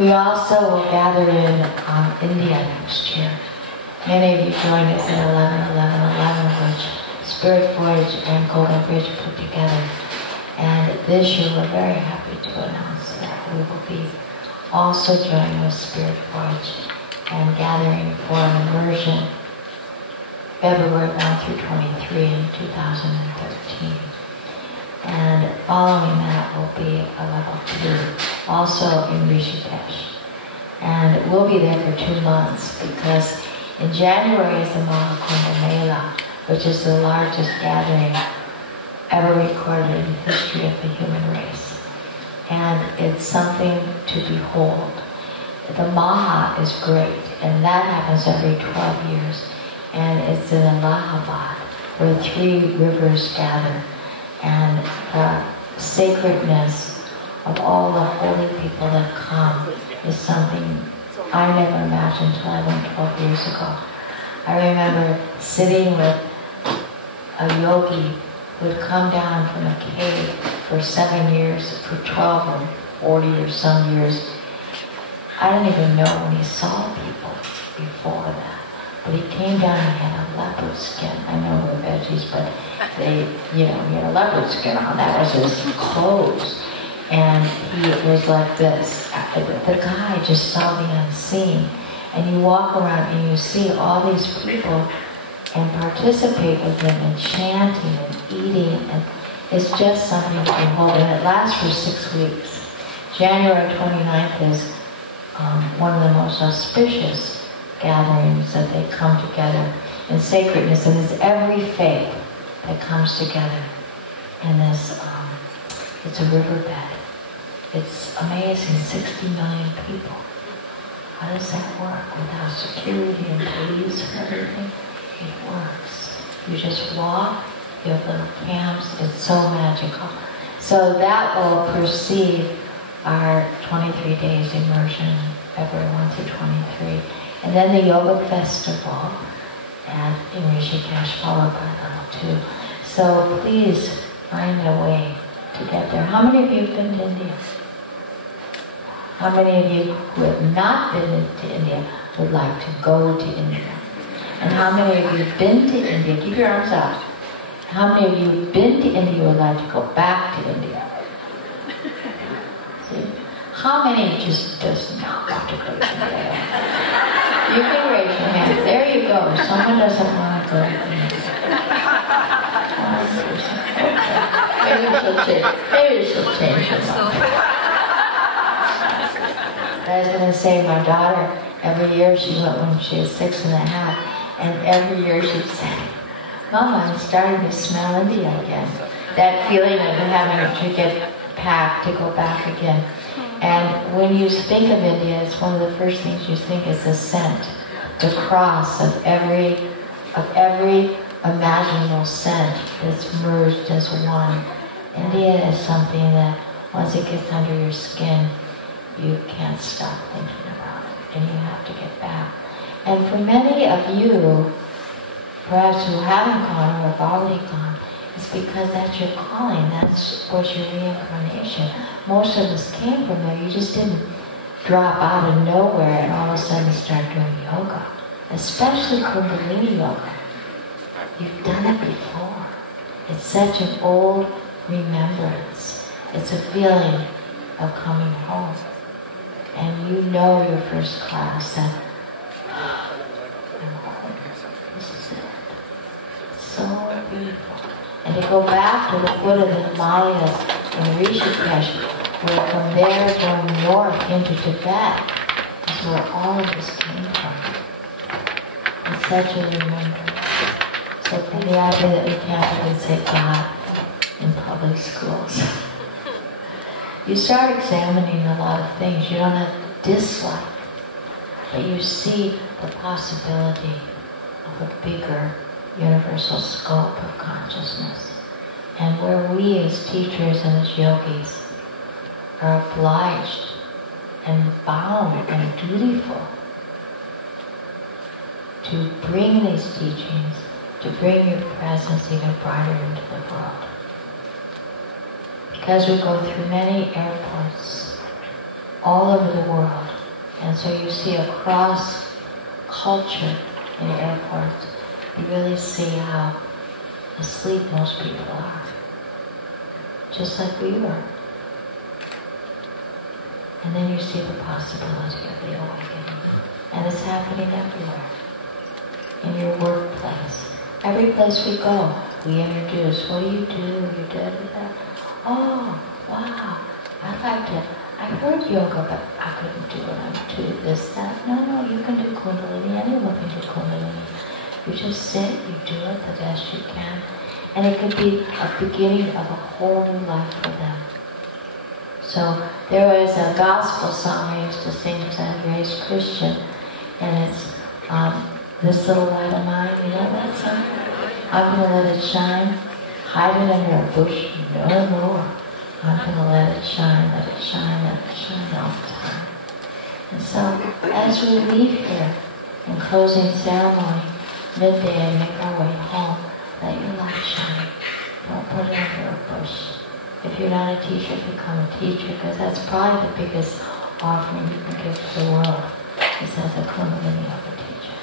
We also will gather in India next year. Many of you joined us in 11-11-11, which Spirit Voyage and Golden Bridge put together. And this year we're very happy to announce that we will be also joining with Spirit Voyage and gathering for an immersion February 1 through 23 in 2013. And following that will be a level 2, also in Rishikesh. And we'll be there for 2 months because in January is the Maha Kubamela, which is the largest gathering ever recorded in the history of the human race. And it's something to behold. The Maha is great, and that happens every 12 years. And it's in Allahabad, where 3 rivers gather. And the sacredness of all the holy people that come is something I never imagined until I went 12 years ago. I remember sitting with a yogi who had come down from a cave for 7 years, for 12 or 40 or some years. I don't even know when he saw people before that. But he came down and he had a leopard skin. I know we're veggies, but he had a leopard skin on. That was his clothes. And he was like this. The guy just saw the unseen. And you walk around and you see all these people and participate with him and chanting and eating. And it's just something to behold. And it lasts for 6 weeks. January 29th is one of the most auspicious gatherings that they come together in sacredness, and it's every faith that comes together in this. It's a riverbed. It's amazing. 60 million people. How does that work without security and police and everything? It works. You just walk. You have little camps. It's so magical. So that will precede our 23 days immersion, February 1 through 23. And then the yoga festival in Rishikesh, followed by level 2. So please find a way to get there. How many of you have been to India? How many of you who have not been to India would like to go to India? And how many of you have been to India? Keep your arms out. How many of you have been to India would like to go back to India? See? How many just does not want to go to India? You can raise your hand. There you go. Someone doesn't want to go to India. Maybe she'll change her mind. I was going to say, my daughter, every year she went when she was 6 and a half, and every year she'd say, Mama, I'm starting to smell India again. That feeling of having to get packed to go back again. And when you think of India, it's one of the first things you think is the scent, the cross of every imaginable scent that's merged as one. India is something that once it gets under your skin, you can't stop thinking about it, and you have to get back. And for many of you, perhaps who haven't gone or have already gone, it's because that's your calling, that's what's your reincarnation. Most of us came from there. You just didn't drop out of nowhere and all of a sudden start doing yoga, especially Kundalini yoga. You've done it before. It's such an old remembrance. It's a feeling of coming home. And you know your first class that this is it. It's so beautiful. And to go back to the foot of the Himalayas in Rishikesh, where from there going north into Tibet is where all of this came from. It's such a remembrance. So the idea that we can't even say God in public schools. You start examining a lot of things. You don't have to dislike, but you see the possibility of a bigger universal scope of consciousness. And where we as teachers and as yogis are obliged and bound and dutiful to bring these teachings, to bring your presence even brighter into the world. Because we go through many airports all over the world, And so you see across culture in airports, you really see how asleep most people are. Just like we were. And then you see the possibility of the awakening. And it's happening everywhere. In your workplace. Every place we go, we introduce, what do? You did that. Oh, wow. I heard yoga, but I couldn't do it. I'm too this, that. No, you can do Kundalini. Anyone can do Kundalini. You just sit, you do it the best you can. And it could be a beginning of a whole new life for them. So there was a gospel song I used to sing because I was raised Christian, and it's This Little Light of Mine. You know that song? I'm going to let it shine. Hide it under a bush no more. I'm going to let it shine all the time. And so as we leave here in closing ceremony, midday, and make our way home, let your light shine. Don't put it under a bush. If you're not a teacher, become a teacher, because that's probably the biggest offering you can give to the world, is as a Kundalini of a teacher.